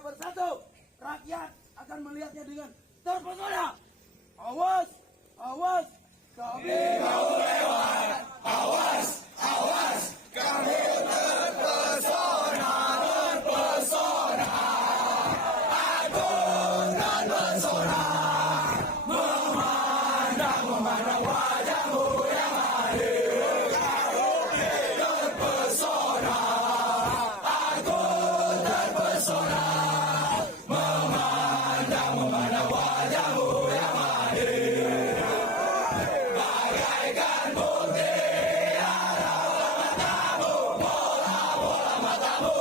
bersatu, rakyat akan melihatnya dengan terpesona. Awas, awas, kami mau lewat. Awas, awas, kami terpesona, terpesona. Agung dan pesona, memandang wajahmu yang hadir. Terpesona, agung terpesona, memandang wajahmu yang hadir. Bagaikan mutiara matamu, bola-bola matamu.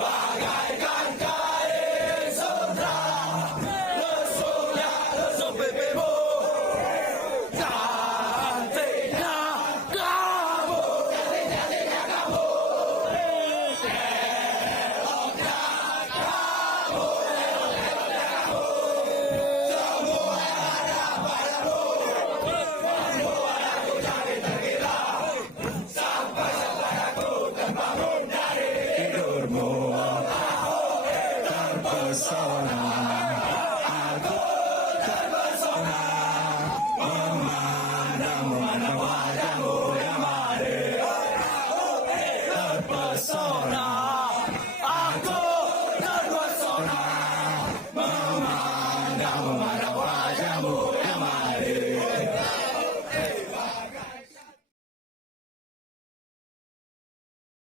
Bagaikan kain sutra, lesungnya lesung pipimu. Cantiknya kamu, cantiknya kamu. Eloknya kamu, eloknya kamu. Semua ada padamu, membuat aku jadi tergila. Sampai aku terbangun dari tidurmu. Terpesona.